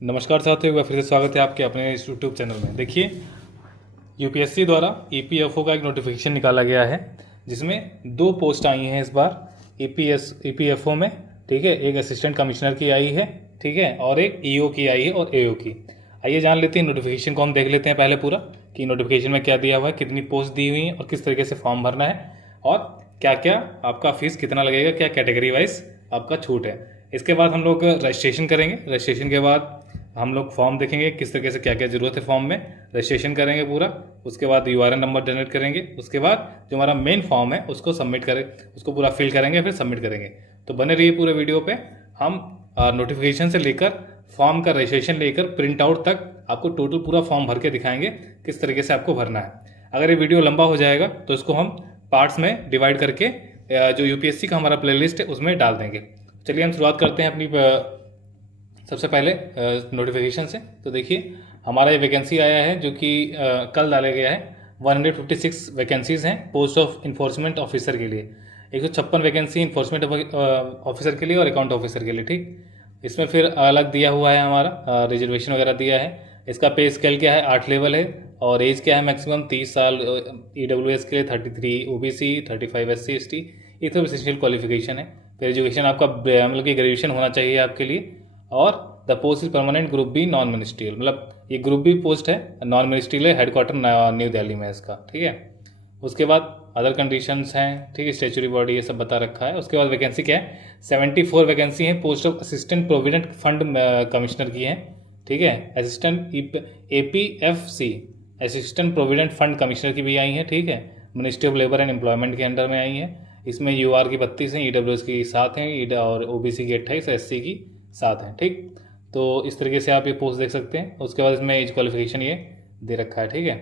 नमस्कार साथियों, एक बार फिर से स्वागत है आपके अपने इस यूट्यूब चैनल में। देखिए, यूपीएससी द्वारा ईपीएफओ का एक नोटिफिकेशन निकाला गया है जिसमें दो पोस्ट आई हैं इस बार ईपीएफओ में। ठीक है, एक असिस्टेंट कमिश्नर की आई है, ठीक है, और एक ईओ की आई है और एओ की। आइए जान लेते हैं नोटिफिकेशन को, हम देख लेते हैं पहले पूरा कि नोटिफिकेशन में क्या दिया हुआ है, कितनी पोस्ट दी हुई है और किस तरीके से फॉर्म भरना है और क्या क्या आपका फीस कितना लगेगा, क्या कैटेगरी वाइज आपका छूट है। इसके बाद हम लोग रजिस्ट्रेशन करेंगे। रजिस्ट्रेशन के बाद हम लोग फॉर्म देखेंगे किस तरीके से क्या क्या ज़रूरत है फॉर्म में, रजिस्ट्रेशन करेंगे पूरा। उसके बाद यूआरएन नंबर जनरेट करेंगे। उसके बाद जो हमारा मेन फॉर्म है उसको सबमिट करें, उसको पूरा फिल करेंगे, फिर सबमिट करेंगे। तो बने रहिए पूरे वीडियो पे। हम नोटिफिकेशन से लेकर फॉर्म का रजिस्ट्रेशन लेकर प्रिंट आउट तक आपको टोटल पूरा फॉर्म भर के दिखाएंगे किस तरीके से आपको भरना है। अगर ये वीडियो लंबा हो जाएगा तो इसको हम पार्ट्स में डिवाइड करके जो यूपीएससी का हमारा प्लेलिस्ट है उसमें डाल देंगे। चलिए हम शुरुआत करते हैं अपनी सबसे पहले नोटिफिकेशन से। तो देखिए, हमारा ये वैकेंसी आया है जो कि कल डाला गया है। 156 वैकेंसीज़ हैं पोस्ट ऑफ इन्फोर्समेंट ऑफिसर के लिए। 156 वैकेंसी इन्फोर्समेंट ऑफिसर के लिए और अकाउंट ऑफिसर के लिए। ठीक, इसमें फिर अलग दिया हुआ है, हमारा रिजर्वेशन वगैरह दिया है। इसका पे स्केल क्या है, 8 लेवल है और एज क्या है मैक्सिमम 30 साल ईडब्ल्यूएस के लिए, 33 ओबीसी, 35 एससी एसटी। ये सब एसेंशियल क्वालिफिकेशन है। फिर एजुकेशन आपका मतलब कि ग्रेजुएशन होना चाहिए आपके लिए। और the post is permanent group B non ministerial, मतलब ये ग्रुप बी पोस्ट है, नॉन मिनिस्ट्रियल है, हेडक्वार्टर न्यू दिल्ली में इसका। ठीक है, उसके बाद अदर कंडीशंस हैं, ठीक है, स्टेचुरी बॉडी ये सब बता रखा है। उसके बाद वैकेंसी क्या है, 74 वैकेंसी है post of assistant provident fund commissioner की है। ठीक है, assistant APFC assistant provident fund commissioner की भी आई है। ठीक है, ministry of labour and employment के अंडर में आई है। इसमें UR की 32 हैं, EWS की 7 हैं और OBC की 28, SC की 7 हैं। ठीक, तो इस तरीके से आप ये पोस्ट देख सकते हैं। उसके बाद इसमें एज क्वालिफिकेशन ये दे रखा है। ठीक है,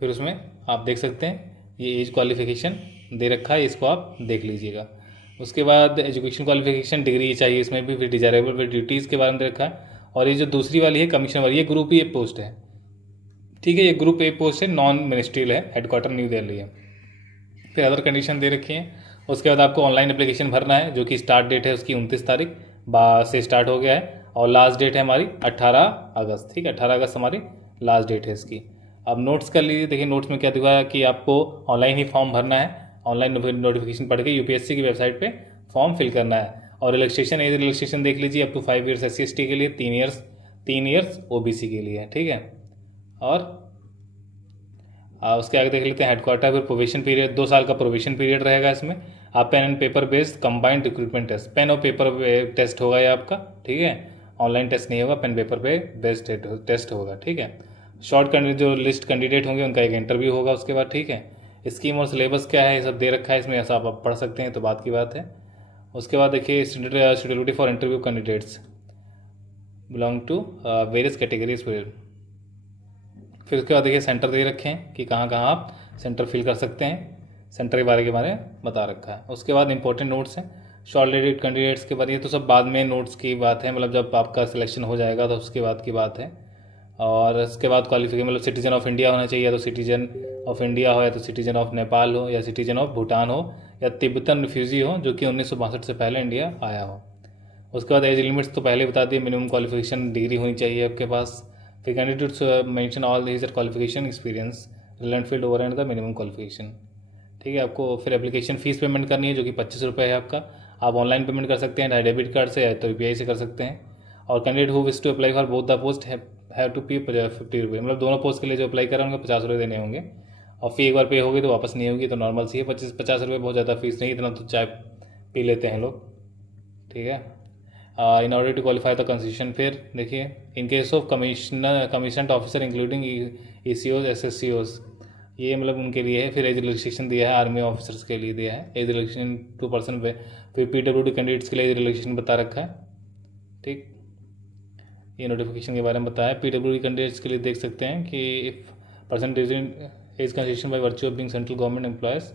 फिर उसमें आप देख सकते हैं ये एज क्वालिफिकेशन दे रखा है, इसको आप देख लीजिएगा। उसके बाद एजुकेशन क्वालिफिकेशन डिग्री चाहिए इसमें भी, फिर डिजायरेबल फिर ड्यूटीज़ के बारे में दे रखा है। और ये जो दूसरी वाली है कमीशन वाली, ये ग्रुप ए पोस्ट है। ठीक है, ये ग्रुप ए पोस्ट है, नॉन मिनिस्ट्रियल है, हेडक्वार्टर न्यू दिल्ली है। फिर अदर कंडीशन दे रखी है। उसके बाद आपको ऑनलाइन एप्लीकेशन भरना है, जो कि स्टार्ट डेट है उसकी 29 तारीख से स्टार्ट हो गया है और लास्ट डेट है हमारी 18 अगस्त। ठीक है, 18 अगस्त हमारी लास्ट डेट है इसकी। अब नोट्स कर लीजिए। देखिए नोट्स में क्या दिखा है कि आपको ऑनलाइन ही फॉर्म भरना है, ऑनलाइन नोटिफिकेशन पढ़ के यूपीएससी की वेबसाइट पे फॉर्म फिल करना है। और रिलैक्सेशन एज रिलैक्सेशन देख लीजिए, अप टू 5 ईयर्स SC/ST के लिए, 3 ईयर्स OBC के लिए। ठीक है, और उसके आगे देख लेते हैं हेडक्वार्टर। फिर प्रोबेशन पीरियड, 2 साल का प्रोबेशन पीरियड रहेगा इसमें। आप pen and paper based combined recruitment test, pen और पेपर टेस्ट होगा ये आपका। ठीक है, ऑनलाइन टेस्ट नहीं होगा, पेन पेपर पे बेस्ड टेस्ट होगा। ठीक है, शॉर्ट जो लिस्ट कैंडिडेट होंगे उनका एक इंटरव्यू होगा उसके बाद। ठीक है, स्कीम और सिलेबस क्या है ये सब दे रखा है इसमें, ऐसा आप पढ़ सकते हैं, तो बात की बात है। उसके बाद देखिए suitability for interview candidates belong to various categories. फिर उसके बाद देखिए सेंटर दे रखे हैं कि कहाँ कहाँ आप सेंटर फिल कर सकते हैं, सेंटर के बारे में बता रखा है। उसके बाद इंपॉर्टेंट नोट्स हैं शॉर्टलिस्टेड कैंडिडेट्स के बाद, ये तो सब बाद में नोट्स की बात है, मतलब जब आपका सिलेक्शन हो जाएगा तो उसके बाद की बात है। और उसके बाद क्वालिफिकेशन, मतलब सिटीजन ऑफ इंडिया होना चाहिए, या तो सिटीजन ऑफ इंडिया हो, या तो सिटीजन ऑफ नेपाल हो, या सिटीजन ऑफ भूटान हो, या तिब्बतन रिफ्यूजी हो जो कि 1962 से पहले इंडिया आया हो। उसके बाद एज लिमिट्स तो पहले बता दिए, मिनिमम क्वालिफिकेशन डिग्री होनी चाहिए आपके पास। फिर candidates mention all these qualification experience relevant field over and the minimum qualification. ठीक है, आपको फिर एप्लीकेशन फ़ीस पेमेंट करनी है जो कि 25 रुपये है आपका। आप ऑनलाइन पेमेंट कर सकते हैं डेबिट कार्ड से, या तो UPI से कर सकते हैं। और candidate who wish to apply for both the post have to pay 50 रुपये, मतलब दोनों पोस्ट के लिए जो अप्लाई करें उनको 50 रुपये देने होंगे। और फी एक बार पे होगी तो वापस नहीं होगी, तो नॉर्मल सी है 50 रुपये, बहुत ज़्यादा फीस नहीं, इतना तो चाय पी लेते हैं लोग। ठीक है, in order to qualify the concession. फिर देखिए in case of commission officer including ECOs SSCOs, ये मतलब उनके लिए है। फिर एज रिलैक्सेशन दिया है, आर्मी ऑफिसर्स के लिए दिया है एज रिलैक्सेशन 2%। फिर PWD कैंडिडेट्स के लिए एज रिलैक्सेशन बता रखा है। ठीक, ये नोटिफिकेशन के बारे में बताया। PWD कैंडिडेट्स के लिए देख सकते हैं कि if percentage as concession by virtue of being central government employees.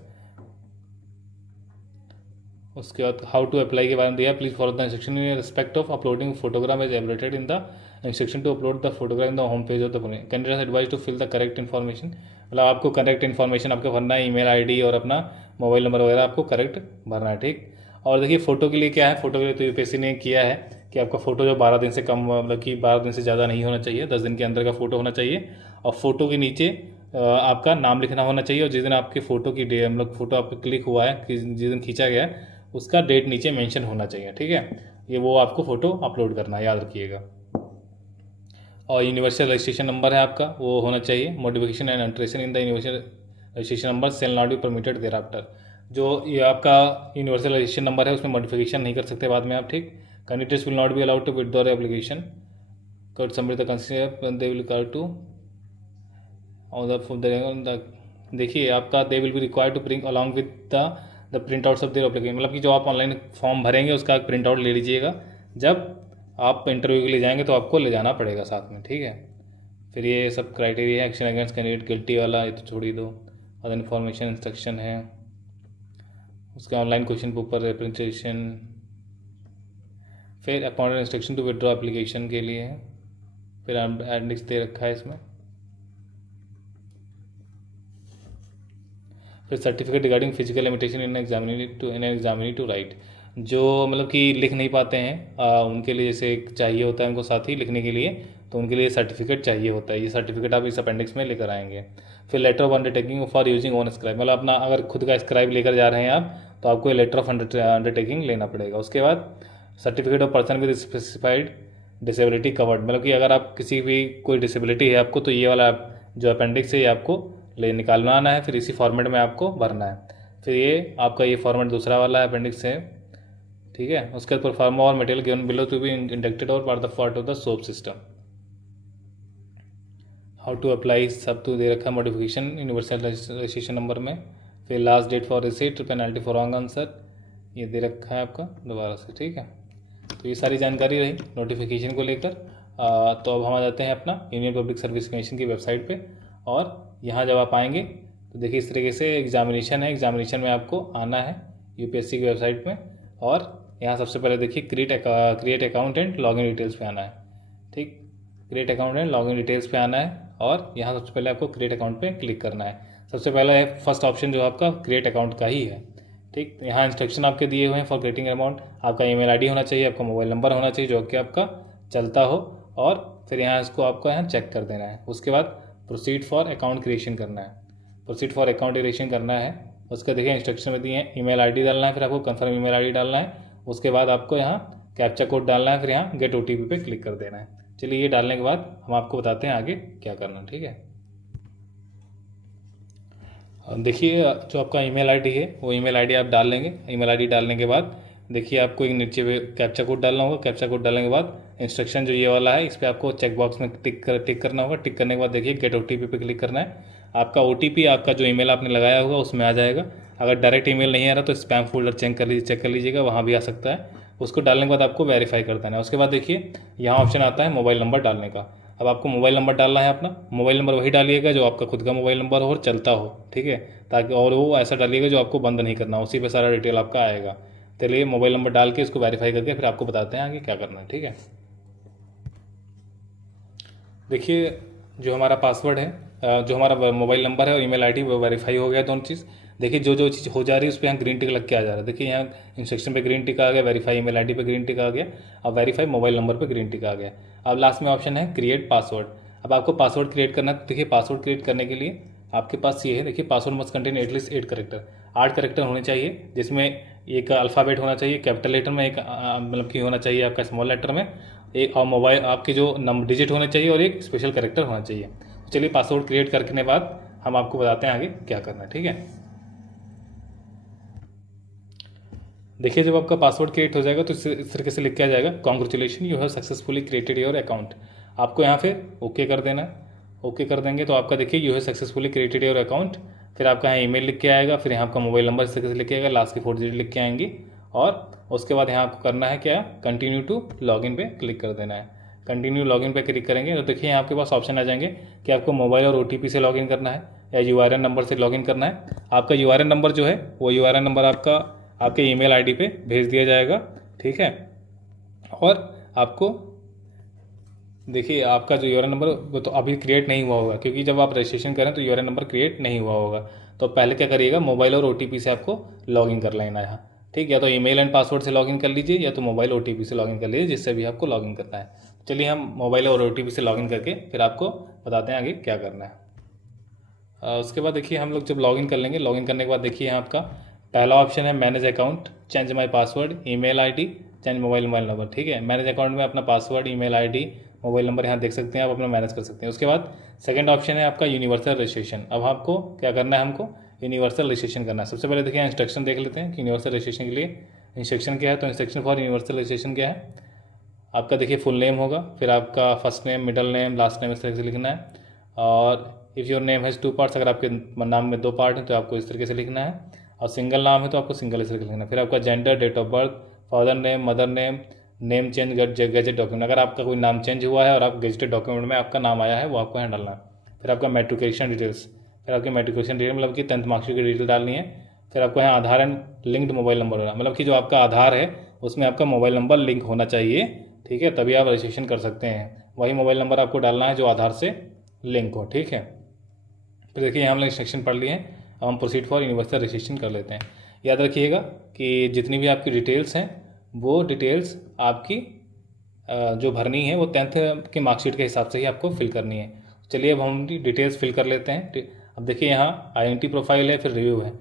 उसके बाद हाउ टू अप्लाई के बारे में दिया, please follow the instruction in respect of uploading photogram as evaluated in the instruction to upload the photograph in the home page of the candidate advise to fill the correct information, मतलब आपको correct information आपको भरना है, email ID और अपना mobile number वगैरह आपको correct भरना है। ठीक, और देखिए फोटो के लिए क्या है, फोटो के लिए तो UPSC ने किया है कि आपका फ़ोटो जो 12 दिन से कम, मतलब कि 12 दिन से ज़्यादा नहीं होना चाहिए, 10 दिन के अंदर का फ़ोटो होना चाहिए। और फ़ोटो के नीचे आपका नाम लिखना होना चाहिए, और जिस दिन आपकी फ़ोटो की डे, मतलब फ़ोटो आपका क्लिक हुआ है, जिस दिन खींचा गया है, उसका डेट नीचे मेंशन होना चाहिए। ठीक है, ये वो आपको फ़ोटो अपलोड करना है, याद रखिएगा। और यूनिवर्सल रजिस्ट्रेशन नंबर है आपका, वो होना चाहिए। Modification and alteration in the universal registration number shall not be permitted thereafter. जो ये आपका यूनिवर्सल रजिस्ट्रेशन नंबर है उसमें मॉडिफिकेशन नहीं कर सकते बाद में आप। ठीक, candidates will not be allowed to withdraw application could submit the concept and they will require to on the देखिए आपका they will be required to bring along with the printouts of their application, मतलब कि जो आप online form भरेंगे उसका एक print out ले लीजिएगा। जब आप इंटरव्यू के लिए जाएंगे तो आपको ले जाना पड़ेगा साथ में। ठीक है, फिर ये सब क्राइटेरिया है, एक्शन अगेंस्ट कैंडिडेट गिल्टी वाला ये तो छोड़ ही दो। अदर इन्फॉर्मेशन इंस्ट्रक्शन है, उसका ऑनलाइन क्वेश्चन पेपर रिप्रेजेंटेशन, फिर appointed instruction to withdraw application के लिए है, फिर एंडिक्स दे रखा है इसमें, फिर certificate regarding physical limitation in examinee to write. जो मतलब कि लिख नहीं पाते हैं उनके लिए जैसे चाहिए होता है उनको साथ ही लिखने के लिए, तो उनके लिए सर्टिफिकेट चाहिए होता है। ये सर्टिफिकेट आप इस अपेंडिक्स में लेकर आएंगे। फिर letter of undertaking for using own scribe, मतलब अपना अगर खुद का स्क्राइब लेकर जा रहे हैं आप तो आपको लेटर ऑफ अंडरटेकिंग लेना पड़ेगा। उसके बाद certificate of person with specified disability covered, मतलब कि अगर आप किसी भी कोई डिसेबिलिटी है आपको तो ये वाला जो अपेंडिक्स है ये आपको ले निकालना आना है, फिर इसी फॉर्मेट में आपको भरना है। फिर ये आपका ये फॉर्मेट दूसरा वाला अपेंडिक्स है। ठीक है, उसके बाद परफॉर्म और material given below to be inducted और part of the soap system. How to apply सब तो दे रखा है मॉडिफिकेशन यूनिवर्सल रजिस्ट्रेशन नंबर में। फिर last date for receipt, penalty for wrong answer ये दे रखा है आपका दोबारा से। ठीक है, तो ये सारी जानकारी रही नोटिफिकेशन को लेकर। तो अब हम आ जाते हैं अपना यूनियन पब्लिक सर्विस कमीशन की वेबसाइट पे, और यहाँ जब आप आएंगे तो देखिए इस तरीके से एग्जामिनेशन है। एग्जामिनेशन में आपको आना है यूपीएससी की वेबसाइट में, और यहाँ सबसे पहले देखिए create account and login details पे आना है। ठीक, create account and login details पे आना है, और यहाँ सबसे पहले आपको क्रिएट अकाउंट पे क्लिक करना है। सबसे पहला है फर्स्ट ऑप्शन जो आपका क्रिएट अकाउंट का ही है। ठीक, यहाँ इंस्ट्रक्शन आपके दिए हुए हैं फॉर क्रिएटिंग अमाउंट। आपका ईमेल आईडी होना चाहिए, आपका मोबाइल नंबर होना चाहिए जो कि आपका चलता हो, और फिर यहाँ इसको आपको यहाँ चेक कर देना है। उसके बाद प्रोसीड फॉर अकाउंट क्रिएशन करना है। प्रोसीड फॉर अकाउंट क्रिएशन करना है, उसका देखिए इंस्ट्रक्शन में दिए हैं ईमेल आईडी डालना है, फिर आपको कंफर्म ईमेल आईडी डालना है। उसके बाद आपको यहाँ कैप्चा कोड डालना है, फिर यहाँ गेट ओटीपी पे क्लिक कर देना है। चलिए ये डालने के बाद हम आपको बताते हैं आगे क्या करना। ठीक है, देखिए जो आपका ईमेल आईडी है वो ईमेल आईडी आप डाल लेंगे। ईमेल आईडी डालने के बाद देखिए आपको एक नीचे पे कैप्चा कोड डालना होगा। कैप्चा कोड डालने के बाद इंस्ट्रक्शन जो ये वाला है इस पर आपको चेक बॉक्स में टिक करना होगा। टिक करने के बाद देखिए गेट ओटीपी पे क्लिक करना है। आपका ओटीपी आपका जो ईमेल आपने लगाया होगा उसमें आ जाएगा। अगर डायरेक्ट ईमेल नहीं आ रहा तो स्पैम फोल्डर चेक कर लीजिएगा, वहाँ भी आ सकता है। उसको डालने के बाद आपको वेरीफाई कर देना है। उसके बाद देखिए यहाँ ऑप्शन आता है मोबाइल नंबर डालने का। अब आपको मोबाइल नंबर डालना है अपना। मोबाइल नंबर वही डालिएगा जो आपका खुद का मोबाइल नंबर हो और चलता हो। ठीक है, ताकि और वो ऐसा डालिएगा जो आपको बंद नहीं करना, उसी पे सारा डिटेल आपका आएगा। चलिए मोबाइल नंबर डाल के इसको वेरीफाई करके फिर आपको बताते हैं आगे क्या करना है। ठीक है, देखिए जो हमारा पासवर्ड है, जो हमारा मोबाइल नंबर है और ईमेल आईडी वो वेरीफाई हो गया दोनों चीज़। देखिए जो चीज़ हो जा रही है उस पर यहाँ ग्रीन टिक लग के आ जा रहा है। देखिए यहाँ इंस्ट्रक्शन पे ग्रीन टिक आ गया, वेरीफाई ईमेल आईडी पे ग्रीन टिक आ गया, अब वेरीफाई मोबाइल नंबर पे ग्रीन टिक आ गया। अब लास्ट में ऑप्शन है क्रिएट पासवर्ड। अब आपको पासवर्ड क्रिएट करना है। देखिए पासवर्ड क्रिएट करने के लिए आपके पास ये है, देखिए password must contain at least 8 character, 8 character होने चाहिए, जिसमें एक अल्फ़ाबेट होना चाहिए कैपिटल लेटर में, एक मतलब कि होना चाहिए आपका स्मॉल लेटर में, एक और मोबाइल आपके जो नंबर डिजिट होने चाहिए, और एक स्पेशल करेक्टर होना चाहिए। चलिए पासवर्ड क्रिएट करने के बाद हम आपको बताते हैं आगे क्या करना है। ठीक है, देखिए जब आपका पासवर्ड क्रिएट हो जाएगा तो इस तरीके से लिख के आ जाएगा congratulation you have successfully created your account. आपको यहाँ फिर ओके कर देना है। ओके कर देंगे तो आपका देखिए you have successfully created your account. फिर आपका यहाँ ईमेल लिख के आएगा, फिर यहाँ आपका मोबाइल नंबर इस तरीके से लिख के आएगा, लास्ट की 4 डिजिट लिख के आएंगी, और उसके बाद यहाँ आपको करना है क्या, कंटिन्यू टू लॉगिन पे क्लिक कर देना है। कंटिन्यू लॉगिन पे क्लिक करेंगे तो देखिए यहाँ आपके पास ऑप्शन आ जाएंगे कि आपको मोबाइल और ओटीपी से लॉगिन करना है या यूआरएन नंबर से लॉगिन करना है। आपका यूआरएन नंबर जो है वो यूआरएन नंबर आपका आपके ईमेल आईडी पे भेज दिया जाएगा। ठीक है, और आपको देखिए आपका जो यूआरएन नंबर वो तो अभी क्रिएट नहीं हुआ होगा, क्योंकि जब आप रजिस्ट्रेशन करें तो यूआरएन नंबर क्रिएट नहीं हुआ होगा। तो पहले क्या करिएगा, मोबाइल और ओटीपी से आपको लॉगिन कर लेना है। ठीक, या तो ईमेल एंड पासवर्ड से लॉगिन कर लीजिए या तो मोबाइल OTP से लॉगिन कर लीजिए, जिससे भी आपको लॉगिन करना है। चलिए हम मोबाइल और OTP से लॉगिन करके फिर आपको बताते हैं आगे क्या करना है। उसके बाद देखिए हम लोग जब लॉगिन कर लेंगे, लॉगिन करने के बाद देखिए यहाँ आपका पहला ऑप्शन है manage account, change my password, email ID, change mobile number. ठीक है, मैनेज अकाउंट में अपना password, email ID, mobile number यहाँ देख सकते हैं, आप अपना मैनेज कर सकते हैं। उसके बाद सेकंड ऑप्शन है आपका यूनिवर्सल रजिस्ट्रेशन। अब आपको क्या करना है, हमको यूनिवर्सल रजिस्ट्रेशन करना है। सबसे पहले देखिए इंस्ट्रक्शन देख लेते हैं कि यूनिवर्सल रजिस्ट्रेशन के लिए इंस्ट्रक्शन क्या है। तो इंस्ट्रक्शन फॉर यूनिवर्सल रजिस्ट्रेशन क्या है, आपका देखिए फुल नेम होगा, फिर आपका first name, middle name, last name इस तरह से लिखना है। और if your name has 2 parts, अगर आपके नाम में 2 पार्ट हैं तो आपको इस तरीके से लिखना है, और सिंगल नाम है तो आपको सिंगल इस तरीके से लिखना है। फिर आपका gender, date of birth, father name, mother name, name change, gazette document, अगर आपका कोई नाम चेंज हुआ है और आप गेजेटेड डॉक्यूमेंट में आपका नाम आया है वो आपको यहाँ डालना है। फिर आपका मेट्रिकुलेशन डिटेल्स, फिर आपकी मेट्रिकुलेशन डिटेल मतलब कि 10th मार्कशीट की डिटेल डालनी है। फिर आपको यहाँ आधार एंड लिंक्ड मोबाइल नंबर होगा, मतलब कि जो आपका आधार है उसमें आपका मोबाइल नंबर लिंक होना चाहिए। ठीक है, तभी आप रजिस्ट्रेशन कर सकते हैं। वही मोबाइल नंबर आपको डालना है जो आधार से लिंक हो। ठीक है, फिर देखिए यहाँ हमने इंस्ट्रक्शन पढ़ लिए हैं, अब हम प्रोसीड फॉर यूनिवर्सल रजिस्ट्रेशन कर लेते हैं। याद रखिएगा कि जितनी भी आपकी डिटेल्स हैं वो डिटेल्स आपकी जो भरनी है वो 10th की मार्कशीट के हिसाब से ही आपको फिल करनी है। चलिए अब हम डिटेल्स फिल कर लेते हैं। अब देखिए यहाँ आइडेंटिटी प्रोफाइल है, फिर रिव्यू है।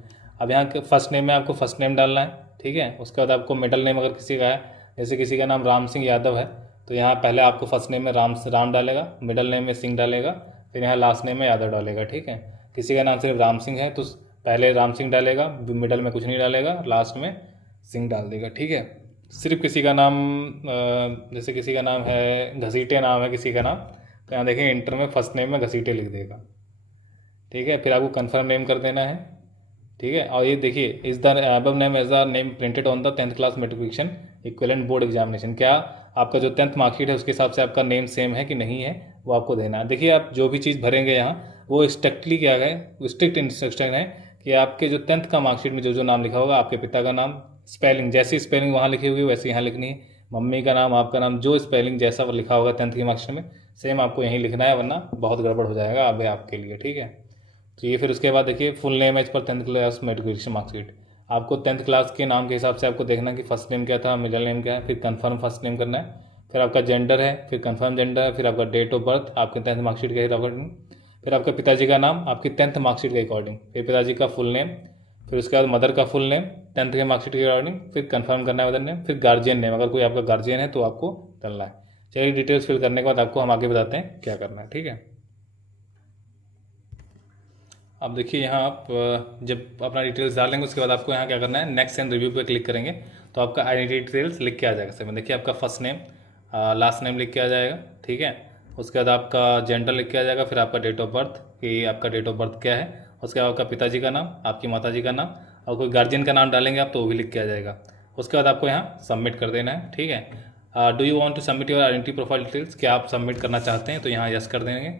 अब यहाँ फर्स्ट नेम में आपको फर्स्ट नेम डालना है। ठीक है, उसके बाद आपको मिडल नेम अगर किसी का है, जैसे किसी का नाम राम सिंह यादव है तो यहाँ पहले आपको फर्स्ट नेम में राम डालेगा, मिडल नेम में सिंह डालेगा, फिर यहाँ लास्ट नेम में यादव डालेगा। ठीक है, किसी का नाम सिर्फ राम सिंह है तो पहले राम सिंह डालेगा, मिडल में कुछ नहीं डालेगा, लास्ट में सिंह डाल देगा। ठीक है, सिर्फ किसी का नाम जैसे किसी का नाम है घसीटे नाम है किसी का नाम, तो यहाँ देखें इंटर में फर्स्ट नेम में घसीटे लिख देगा। ठीक है, फिर आपको कंफर्म नेम कर देना है। ठीक है, और ये देखिए is the above name as the name printed on the 10th class matriculation equivalent board examination, क्या आपका जो 10th मार्कशीट है उसके हिसाब से आपका नेम सेम है कि नहीं है वो आपको देना है। देखिए आप जो भी चीज़ भरेंगे यहाँ वो स्ट्रिक्टली क्या है, स्ट्रिक्ट इंस्ट्रक्शन है कि आपके जो 10th का मार्कशीट में जो जो नाम लिखा होगा, आपके पिता का नाम स्पेलिंग जैसी स्पेलिंग वहाँ लिखी होगी वैसे यहाँ लिखनी है, मम्मी का नाम, आपका नाम, जो स्पेलिंग जैसा लिखा होगा 10th की मार्कशीट में सेम आपको यहीं लिखना है, वरना बहुत गड़बड़ हो जाएगा अब आपके लिए। ठीक है, तो ये फिर उसके बाद देखिए फुल नेम एज पर 10th क्लास मेट्रिकुलेशन मार्कशीट, आपको 10th क्लास के नाम के हिसाब से आपको देखना कि फर्स्ट नेम क्या था, मिडिल नेम क्या है, फिर कंफर्म फर्स्ट नेम करना है, फिर आपका जेंडर है, फिर कंफर्म जेंडर है, फिर आपका डेट ऑफ बर्थ आपके 10th मार्कशीट के अकॉर्डिंग, फिर आपका पिताजी का नाम आपकी 10th मार्कशीट के अकॉर्डिंग, फिर पिताजी का फुल नेम, फिर उसके बाद मदर का फुल नेम 10th के मार्कशीट के अकॉर्डिंग, फिर कंफर्म करना है मदर नेम, फिर गार्जियन नेम, अगर कोई आपका गार्जियन है तो आपको डालना है। चलिए डिटेल्स फिल करने के बाद आपको हम आगे बताते हैं क्या करना है। ठीक है, अब देखिए यहाँ आप जब अपना डिटेल्स डाल लेंगे उसके बाद आपको यहाँ क्या करना है, नेक्स्ट एंड रिव्यू पे क्लिक करेंगे तो आपका आइडेंटिटी डिटेल्स लिख के आ जाएगा। सर देखिए आपका फर्स्ट नेम, लास्ट नेम लिख के आ जाएगा। ठीक है, उसके बाद आपका जेंडर लिख के आ जाएगा, फिर आपका डेट ऑफ बर्थ कि आपका डेट ऑफ बर्थ क्या है, उसके बाद आपका पिताजी का नाम, आपकी माताजी का नाम, और कोई गार्जियन का नाम डालेंगे आप तो वो भी लिख के आ जाएगा। उसके बाद आपको यहाँ सबमिट कर देना है। ठीक है, do you want to submit your identity profile details, क्या आप सबमिट करना चाहते हैं, तो यहाँ यस कर देंगे।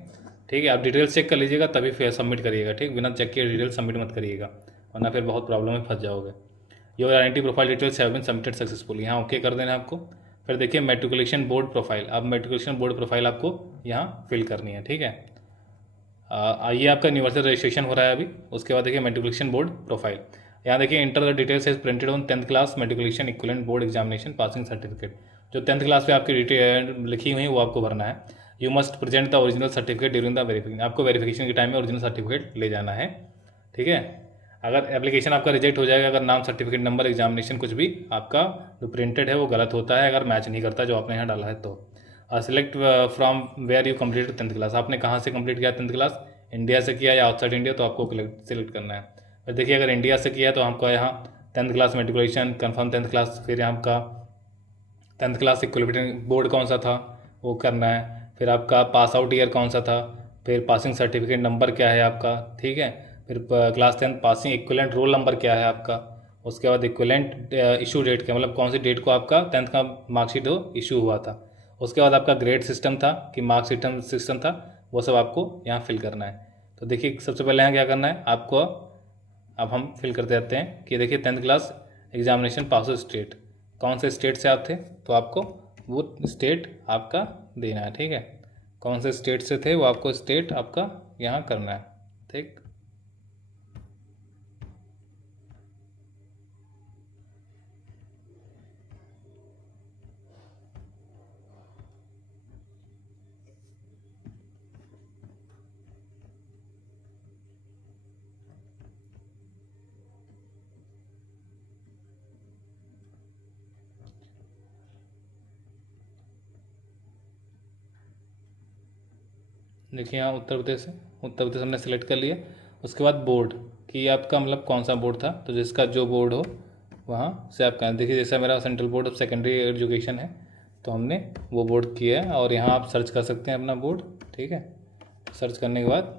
ठीक है, आप डिटेल्स चेक कर लीजिएगा तभी फिर सबमिट करिएगा। ठीक, बिना चेक किए डिटेल्स सबमिट मत करिएगा वरना फिर बहुत प्रॉब्लम में फंस जाओगे। Your identity profile details have been submitted successful, यहाँ ओके कर देना है आपको। फिर देखिए मेट्रिकुलेशन बोर्ड प्रोफाइल, अब मेट्रिकुलेशन बोर्ड प्रोफाइल आपको यहाँ फिल करनी है। ठीक है, ये आपका यूनिवर्सल रजिस्ट्रेशन हो रहा है अभी। उसके बाद देखिए मेट्रिकुलेशन बोर्ड प्रोफाइल, यहाँ देखिए enter the details is printed on 10th class matriculation equivalent board examination passing certificate, जो 10th क्लास पे आपकी डिटेल लिखी हुई है वो आपको भरना है। You must present the original certificate during the verification, आपको वेरिफिकेशन के टाइम में ओरिजिनल सर्टिफिकेट ले जाना है। ठीक है, अगर एप्लीकेशन आपका रिजेक्ट हो जाएगा अगर नाम, सर्टिफिकेट नंबर, एग्जामिनेशन कुछ भी आपका जो प्रिंटेड है वो गलत होता है, अगर मैच नहीं करता जो आपने यहाँ डाला है तो। Select from where you complete 10th class, आपने कहाँ से कंप्लीट किया 10th क्लास, इंडिया से किया या आउटसाइड इंडिया, तो आपको सिलेक्ट करना है। फिर देखिए अगर इंडिया से किया तो हमको यहाँ 10th class matriculation, confirm 10th class, फिर यहाँ आपका 10th क्लास इक्विवेलेंट बोर्ड कौन सा था वो करना है, फिर आपका पास आउट ईयर कौन सा था, फिर पासिंग सर्टिफिकेट नंबर क्या है आपका। ठीक है, फिर class 10th passing equivalent roll number क्या है आपका। उसके बाद इक्विवेलेंट इशू डेट क्या, मतलब कौन सी डेट को आपका 10th का मार्कशीट हो इशू हुआ था। उसके बाद आपका ग्रेड सिस्टम था कि मार्क सिस्टम था, वो सब आपको यहाँ फिल करना है। तो देखिए सबसे पहले यहाँ क्या करना है आपको, अब हम फिल करते जाते हैं कि देखिए 10th क्लास एग्जामिनेशन पास स्टेट, कौन से स्टेट से आप थे तो आपको वो स्टेट आपका देना है। ठीक है, कौन से स्टेट से थे वो आपको स्टेट आपका यहाँ करना है। ठीक, देखिए यहाँ उत्तर प्रदेश है, उत्तर प्रदेश हमने सेलेक्ट कर लिया। उसके बाद बोर्ड कि आपका मतलब कौन सा बोर्ड था, तो जिसका जो बोर्ड हो वहाँ से आप कहें। देखिए जैसा मेरा central board of secondary education है, तो हमने वो बोर्ड किया है और यहाँ आप सर्च कर सकते हैं अपना बोर्ड। ठीक है, सर्च करने के बाद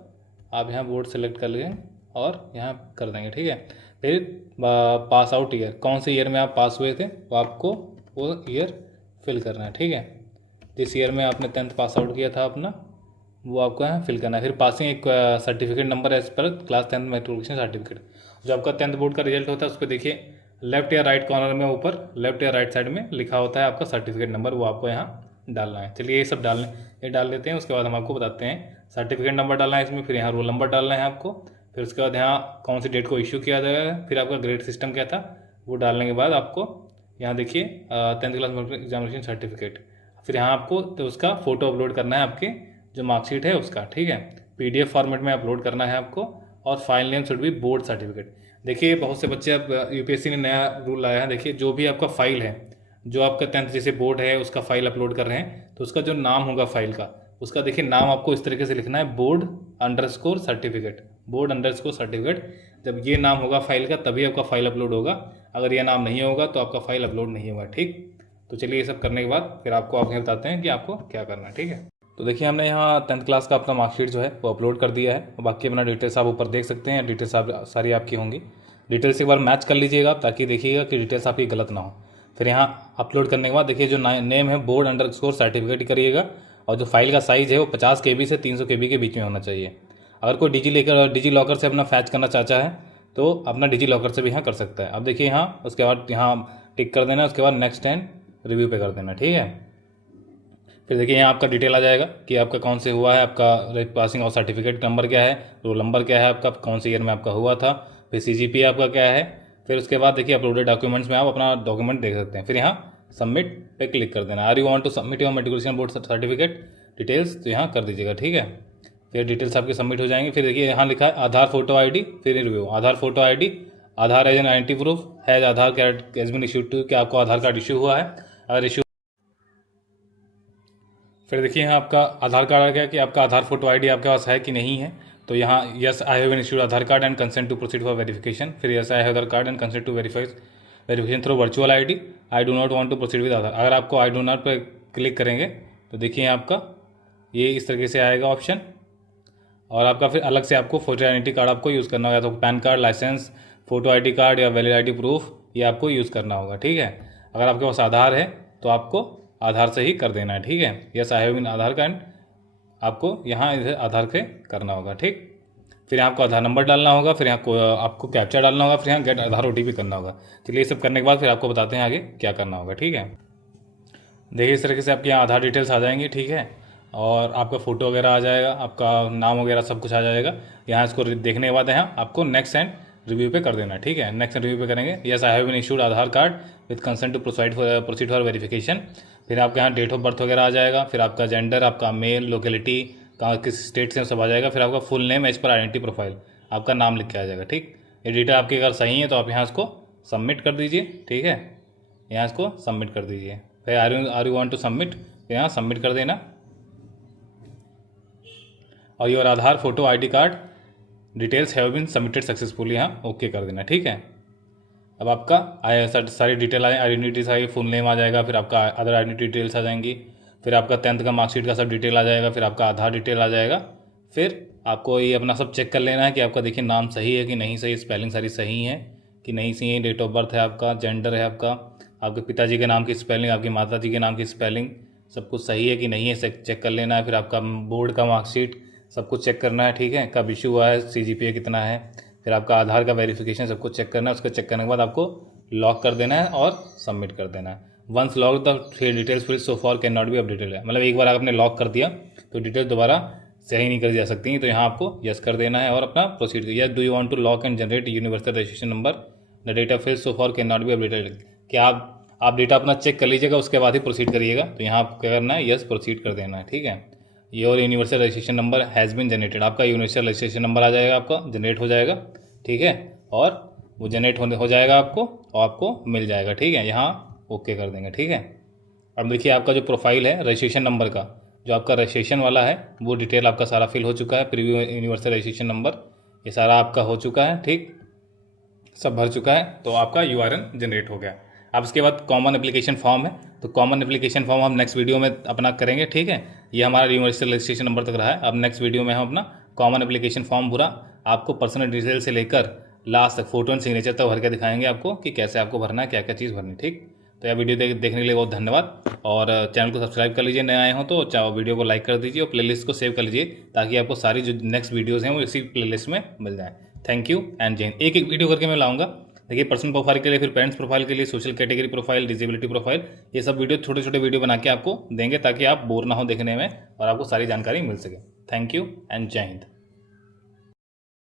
आप यहाँ बोर्ड सेलेक्ट कर लेंगे और यहाँ कर देंगे। ठीक है, फिर पास आउट ईयर, कौन से ईयर में आप पास हुए थे वो आपको वो ईयर फिल करना है। ठीक है, जिस ईयर में आपने 10th पास आउट किया था अपना, वो आपको यहाँ फिल करना है। फिर पासिंग एक certificate number as per class 10th matriculation certificate. जो आपका 10th बोर्ड का रिजल्ट होता है उस पर देखिए लेफ्ट या राइट कॉर्नर में ऊपर लेफ्ट या राइट साइड में लिखा होता है आपका सर्टिफिकेट नंबर, वो आपको यहाँ डालना है। चलिए ये सब ये डाल लेते हैं। उसके बाद हम आपको बताते हैं सर्टिफिकेट नंबर डालना है इसमें, फिर यहाँ रोल नंबर डालना है आपको, फिर उसके बाद यहाँ कौन सी डेट को इश्यू किया जाएगा, फिर आपका ग्रेड सिस्टम क्या था वो डालने के बाद आपको यहाँ देखिए 10th क्लास एग्जामिनेशन सर्टिफिकेट, फिर यहाँ आपको तो उसका फ़ोटो अपलोड करना है आपके जो मार्कशीट है उसका। ठीक है, PDF फॉर्मेट में अपलोड करना है आपको, और file name should be board certificate. देखिए बहुत से बच्चे अब UPSC ने नया रूल लाया है। देखिए जो भी आपका फाइल है, जो आपका 10th जैसे बोर्ड है उसका फाइल अपलोड कर रहे हैं, तो उसका जो नाम होगा फाइल का, उसका देखिए नाम आपको इस तरीके से लिखना है board_certificate, board_certificate। जब ये नाम होगा फाइल का तभी आपका फाइल अपलोड होगा, अगर ये नाम नहीं होगा तो आपका फाइल अपलोड नहीं होगा। ठीक, तो चलिए ये सब करने के बाद फिर आपको आगे बताते हैं कि आपको क्या करना है। ठीक है, तो देखिए हमने यहाँ 10th क्लास का अपना मार्कशीट जो है वो अपलोड कर दिया है, और बाकी अपना डिटेल्स आप ऊपर देख सकते हैं। डिटेल्स आप सारी आपकी होंगी, डिटेल्स एक बार मैच कर लीजिएगा ताकि देखिएगा कि डिटेल्स आपकी गलत ना हो। फिर यहाँ अपलोड करने के बाद देखिए जो नेम है board_certificate करिएगा, और जो फाइल का साइज़ है वो 50 KB से 300 KB के बीच में होना चाहिए। अगर कोई डिजी लॉकर से अपना फैच करना चाहता है तो अपना डिजी लॉकर से भी यहाँ कर सकता है। अब देखिए यहाँ उसके बाद यहाँ टिक कर देना, उसके बाद नेक्स्ट एंड रिव्यू पे कर देना। ठीक है, फिर देखिए यहाँ आपका डिटेल आ जाएगा कि आपका कौन से हुआ है, आपका पासिंग और सर्टिफिकेट नंबर क्या है, रोल नंबर क्या है आपका, कौन से ईयर में आपका हुआ था, फिर CGPA आपका क्या है। फिर उसके बाद देखिए अपलोडेड डॉक्यूमेंट्स में आप अपना डॉक्यूमेंट देख सकते हैं। फिर यहाँ सबमिट पे क्लिक कर देना। Are you want to submit your matriculation board certificate details, तो यहाँ कर दीजिएगा। ठीक है, फिर डिटेल्स आपकी सबमिट हो जाएंगी। फिर देखिए यहाँ लिखा है आधार फोटो ID, फिर review Aadhaar photo ID, Aadhaar as an identity proof has Aadhaar card has been issued to, क्या आपको आधार कार्ड इशू हुआ है, अगर इशू। फिर देखिए यहाँ आपका आधार कार्ड आ गया कि आपका आधार फोटो ID आपके पास है कि नहीं है, तो यहाँ yes I have been issued Aadhaar card and consent to proceed for verification. फिर yes I have Aadhaar card and consent to verification through virtual ID, I do not want to proceed with Aadhaar. अगर आपको आई डू नॉट पर click करेंगे तो देखिए आपका ये इस तरीके से आएगा ऑप्शन, और आपका फिर अलग से आपको फोटो आइडेंटिटी कार्ड आपको यूज़ करना होगा, तो PAN card, licence, photo ID card या वैलिड ID प्रूफ ये आपको यूज़ करना होगा। ठीक है, अगर आपके पास आधार है तो आपको आधार से ही कर देना है। ठीक है, yes I have been Aadhaar card आपको यहाँ इधर आधार से करना होगा। ठीक, फिर यहाँ आपको आधार नंबर डालना होगा, फिर यहाँ को आपको कैप्चा डालना होगा, फिर यहाँ गेट आधार OTP करना होगा। चलिए ये सब करने के बाद फिर आपको बताते हैं आगे क्या करना होगा। ठीक है, देखिए इस तरीके से आपके यहाँ आधार डिटेल्स आ जाएंगी। ठीक है, और आपका फ़ोटो वगैरह आ जाएगा, आपका नाम वगैरह सब कुछ आ जाएगा। यहाँ इसको देखने के बाद यहाँ आपको नेक्स्ट एंड रिव्यू पे कर देना है। ठीक है, नेक्स्ट एंड रिव्यू पे करेंगे। Yes I have been issued Aadhaar card with consent to proceed for verification. फिर आपके यहाँ डेट ऑफ बर्थ वगैरह आ जाएगा, फिर आपका जेंडर, आपका मेल, लोकेलिटी कहाँ किस स्टेट से सब आ जाएगा, फिर आपका full name as per identity profile आपका नाम लिख के आ जाएगा। ठीक, ये डेटा आपकी अगर सही है तो आप यहाँ इसको सबमिट कर दीजिए। ठीक है, यहाँ इसको सबमिट कर दीजिए। फिर are you want to submit, यहाँ सबमिट कर देना, और your Aadhaar photo ID card details have been submitted successfully, यहाँ ओके कर देना। ठीक है, अब आपका सारी डिटेल आइडेंटिटी सारी फुल नेम आ जाएगा, फिर आपका अदर आइडेंटिटी डिटेल्स आ जाएंगी, फिर आपका 10th का मार्कशीट का सब डिटेल आ जाएगा, फिर आपका आधार डिटेल आ जाएगा। फिर आपको ये अपना सब चेक कर लेना है कि आपका देखिए नाम सही है कि नहीं सही, स्पेलिंग सारी सही है कि नहीं सही है, डेट ऑफ बर्थ है आपका, जेंडर है आपका, आपके पिताजी के नाम की स्पेलिंग, आपकी माता जी के नाम की स्पेलिंग सब कुछ सही है कि नहीं है, चेक कर लेना है। फिर आपका बोर्ड का मार्कशीट सब कुछ चेक करना है। ठीक है, कब इशू हुआ है, CGPA कितना है, फिर आपका आधार का वेरिफिकेशन सब कुछ चेक करना है। उसको चेक करने के बाद आपको लॉक कर देना है और सबमिट कर देना है। Once lock the details fill so far can not be updated है, मतलब एक बार आपने लॉक कर दिया तो डिटेल्स दोबारा सही नहीं कर जा सकती, तो यहाँ आपको यस कर देना है और अपना प्रोसीड कर। Yes do you want to lock and generate universal registration number, the data fill so far can not be updated, क्या आप डेटा अपना चेक कर लीजिएगा उसके बाद ही प्रोसीड करिएगा। तो यहाँ आपको क्या करना है, यस प्रोसीड कर देना है। ठीक है, your universal registration number has been generated, आपका यूनिवर्सल रजिस्ट्रेशन नंबर आ जाएगा, आपका जनरेट हो जाएगा। ठीक है, और वो जनरेट हो जाएगा आपको और आपको मिल जाएगा। ठीक है, यहाँ ओके कर देंगे। ठीक है, अब देखिए आपका जो प्रोफाइल है रजिस्ट्रेशन नंबर का, जो आपका रजिस्ट्रेशन वाला है वो डिटेल आपका सारा फिल हो चुका है, प्रीव्यू यूनिवर्सल रजिस्ट्रेशन नंबर ये सारा आपका हो चुका है, ठीक, सब भर चुका है, तो आपका यूआरएन जनरेट हो गया। अब इसके बाद कॉमन एप्लीकेशन फॉर्म है, तो कॉमन एप्लीकेशन फॉर्म हम नेक्स्ट वीडियो में अपना करेंगे, ठीक है। ये हमारा यूनिवर्सल रजिस्ट्रेशन नंबर तक रहा है। अब नेक्स्ट वीडियो में हम अपना कॉमन एप्लीकेशन फॉर्म भरा, आपको पर्सनल डिटेल से लेकर लास्ट तक फोटो एंड सिग्नेचर तक भर के दिखाएंगे आपको कि कैसे आपको भरना है, क्या क्या चीज़ भरनी, ठीक। तो यह वीडियो देखने के लिए बहुत धन्यवाद, और चैनल को सब्सक्राइब कर लीजिए, नए आए हो तो चाहे वीडियो को लाइक कर दीजिए और प्लेलिस्ट को सेव कर लीजिए ताकि आपको सारी जो नेक्स्ट वीडियोज़ हैं वो इसी प्लेलिस्ट में मिल जाएँ। थैंक यू एंड जय हिंद। एक एक वीडियो करके मैं लाऊंगा। देखिए पर्सनल प्रोफाइल के लिए, फिर पेरेंट्स प्रोफाइल के लिए, social category profile, disability profile, ये सब वीडियो छोटे छोटे वीडियो बना के आपको देंगे ताकि आप बोर ना हो देखने में और आपको सारी जानकारी मिल सके। थैंक यू एंड जय हिंद।